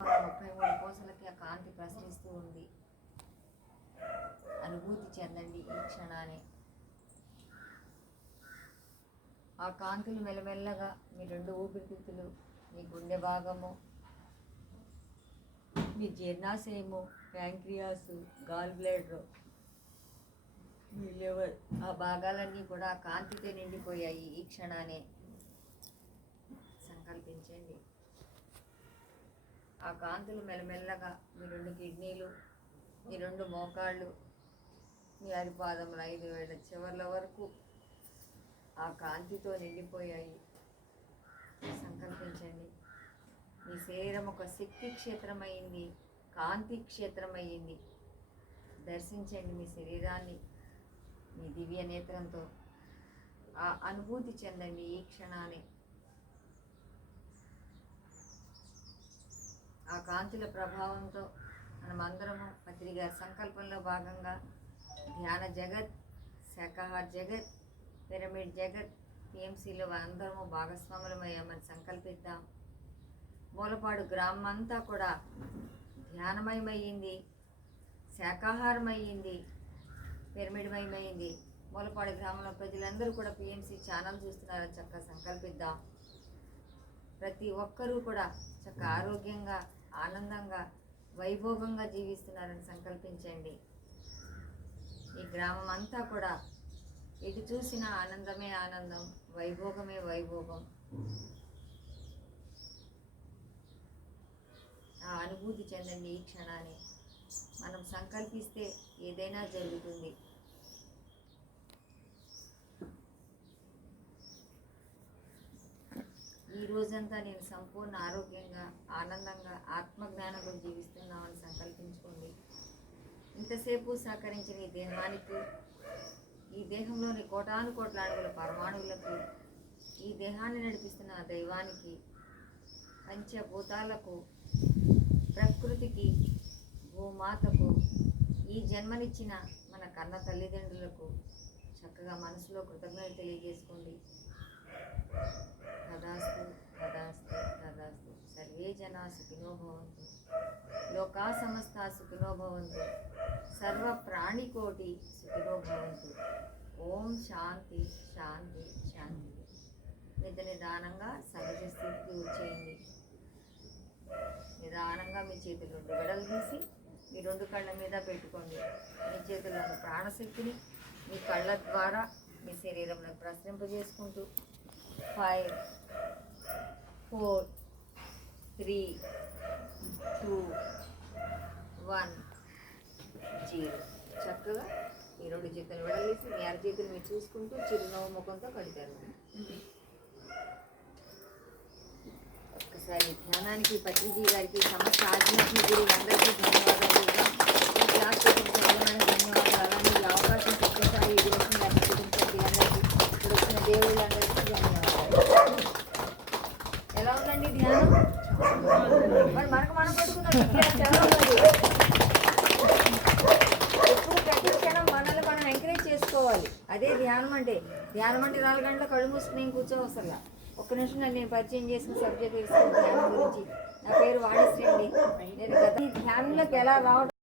ముప్పై మూడు కోసలకి ఆ కాంతి ప్రసరిస్తూ ఉంది. అనుభూతి చెందండి ఈ క్షణాన్ని ఆ కాంతులు మెల్లమెల్లగా మీ రెండు ఊపిరితిత్తులు మీ గుండె భాగము మీ జీర్ణాశయము ప్యాంక్రియాస్ గాల్ బ్లేడర్ మీ లివర్ ఆ భాగాలన్నీ కూడా కాంతితో నిండిపోయాయి ఈ క్షణానే సంకల్పించండి ఆ కాంతులు మెల్లమెల్లగా మీ రెండు కిడ్నీలు మీ రెండు మోకాళ్ళు మీ అరిపాదములు ఐదు వేల చివర్ల వరకు ఆ కాంతితో నిండిపోయాయి. సంకల్పించండి. మీ శరీరం ఒక శక్తి క్షేత్రమైంది కాంతి క్షేత్రమైంది. దర్శించండి మీ శరీరాన్ని మీ దివ్య నేత్రంతో. ఆ అనుభూతి చెందండి ఈ క్షణాన్ని. ఆ కాంతుల ప్రభావంతో మనమందరము పత్రి గారి సంకల్పంలో భాగంగా ధ్యాన జగత్ శాఖాహార్ జగత్ పిరమిడ్ జగత్ పిఎంసీలో అందరము భాగస్వాములమయ్యామని సంకల్పిద్దాం. మూలపాడు గ్రామం అంతా కూడా ధ్యానమయమయ్యింది శాఖాహారమయ్యింది పిరమిడ్మయమైంది మూలపాడు గ్రామంలో ప్రజలందరూ కూడా పిఎంసి ఛానల్ చూస్తున్నారని చక్కగా సంకల్పిద్దాం. ప్రతి ఒక్కరూ కూడా చక్క ఆరోగ్యంగా ఆనందంగా వైభోగంగా జీవిస్తున్నారని సంకల్పించండి. ఈ గ్రామం అంతా కూడా ఎటు చూసిన ఆనందమే ఆనందం వైభోగమే వైభోగం. ఆ అనుభూతి చెందండి ఈ క్షణాన్ని. మనం సంకల్పిస్తే ఏదైనా జరుగుతుంది ఈ రోజంతా నేను సంపూర్ణ ఆరోగ్యంగా ఆనందంగా ఆత్మజ్ఞానంలో జీవిస్తున్నామని సంకల్పించుకోండి. ఇంతసేపు సహకరించిన ఈ దేహానికి ఈ దేహంలోని కోటాను కోట్ల అడుగుల పరమాణువులకు ఈ దేహాన్ని నడిపిస్తున్న దైవానికి పంచభూతాలకు ప్రకృతికి భూమాతకు ఈ జన్మనిచ్చిన మన కన్న తల్లిదండ్రులకు చక్కగా మనసులో కృతజ్ఞత తెలియజేసుకోండి. జన జనా సుఖినో లోకా సమస్త సుఖినో భవంతు. సర్వ ప్రాణికోటి సుఖినో ఓం శాంతి శాంతి శాంతి. నిద్ర నిదానంగా సహజ స్థితికి వచ్చేయండి నిదానంగా మీ చేతులు రెండు గడలు తీసి మీ రెండు కళ్ళ మీద పెట్టుకోండి. మీ చేతులను ప్రాణశక్తిని మీ కళ్ళ ద్వారా మీ శరీరంలో ప్రసరింపజేసుకుంటూ five four three two one zero. చక్కగా ఈ రెండు చేతులు విడదీసి మీ అర చేతులు మీరు చూసుకుంటూ చిరునవ్వు ముఖంతో కడతారు ఒక్కసారి ధ్యానానికి పత్రిజీ గారికి సమస్త ఆధ్యాత్మిక గురువు అందరికీ ధన్యవాదాలు. క్లాస్ ధన్యవాదాలు. ఎలా ఉందండి ధ్యానం? మరి మనకు మనం పడుకున్నాం ఎలా ఉన్నది ఎప్పుడు ప్రతి క్షణం మనల్ని మనం ఎంకరేజ్ చేసుకోవాలి. అదే ధ్యానం అంటే. ధ్యానం అంటే నాలుగు గంటల కళ్ళు మూసుకుని నేను కూర్చోవసరలా ఒక్క నిమిషం నేను పరిచయం చేసుకుని సబ్జెక్ట్ తెలుసుకుని ధ్యానం గురించి. నా పేరు వాణిశ్రీ అండి. నేను గత ధ్యానంలోకి ఎలా రావడం